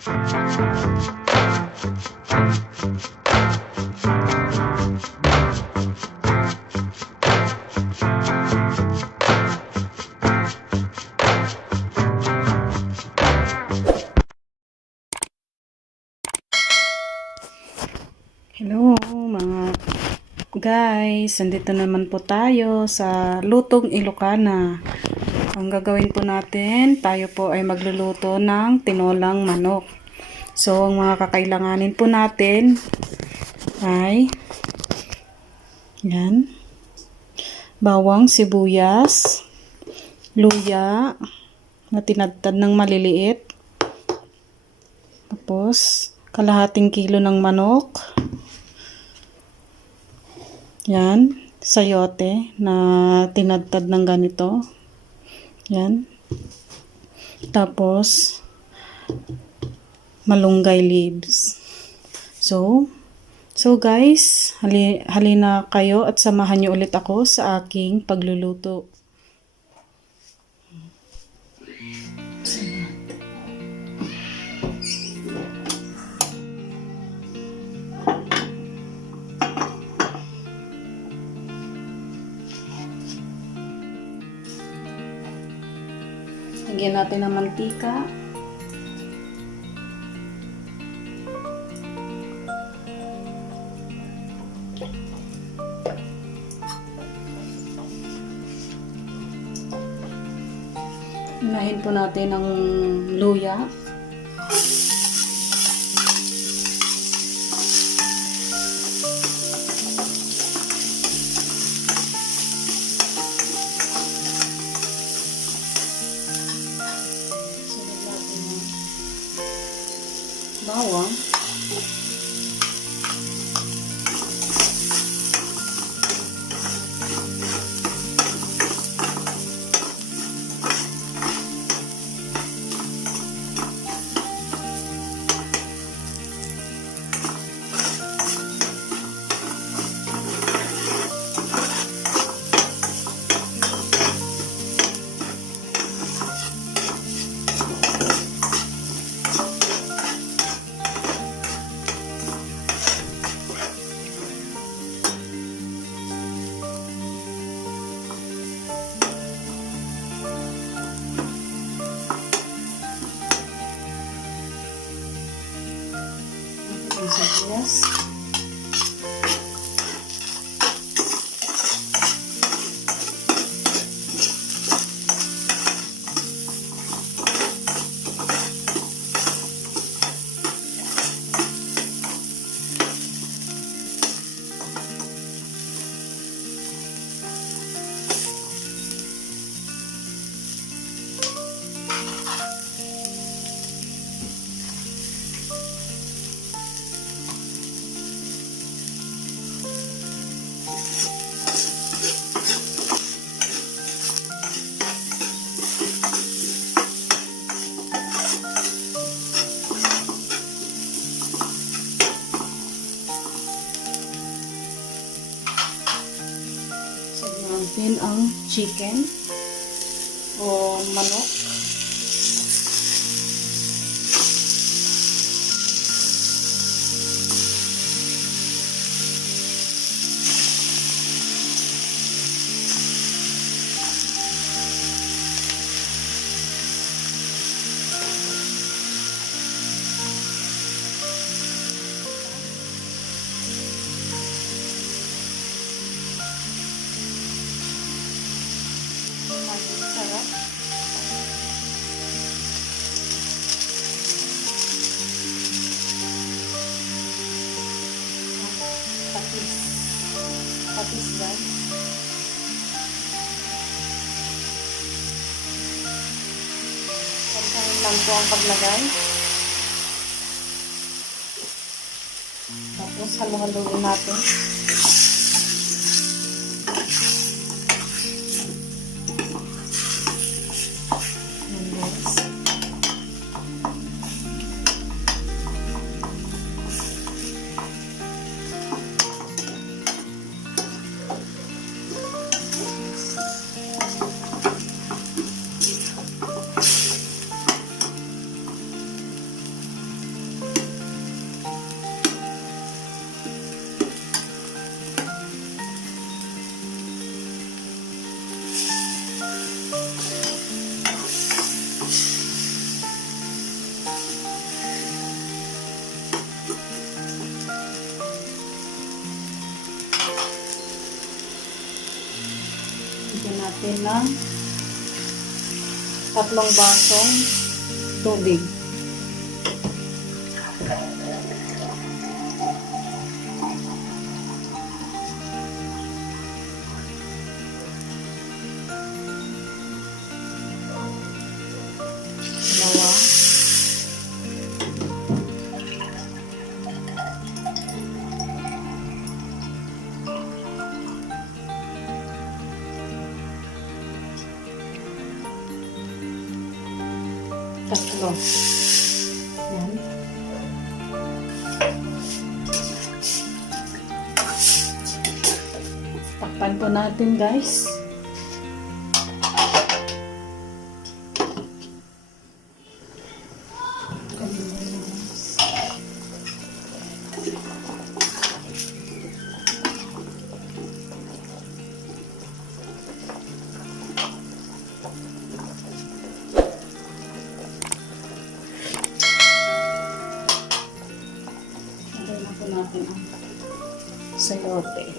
Hello mga guys, nandito naman po tayo sa Lutong Ilocana. Ang gagawin po natin, tayo po ay magluluto ng tinolang manok. So, ang mga kakailanganin po natin ay yan, bawang, sibuyas, luya na tinadtad ng maliliit, tapos kalahating kilo ng manok. Yan, sayote na tinadtad ng ganito. Yan. Tapos, malunggay leaves. So guys, halina kayo at samahan niyo ulit ako sa aking pagluluto. Lagyan natin ng mantika. Unahin po natin ang luya. Bawang, sibuyas, natin ang chicken o manok. Sarap. Patis guys. Kansahin lang po ang paglagay. Tapos halo-haloin natin. Bigyan natin ng 3 basong tubig. Dalawa. Tatlo. Yan. Takpan po natin, guys. Natin ang sayote.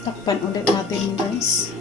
Takpan ulit natin, guys.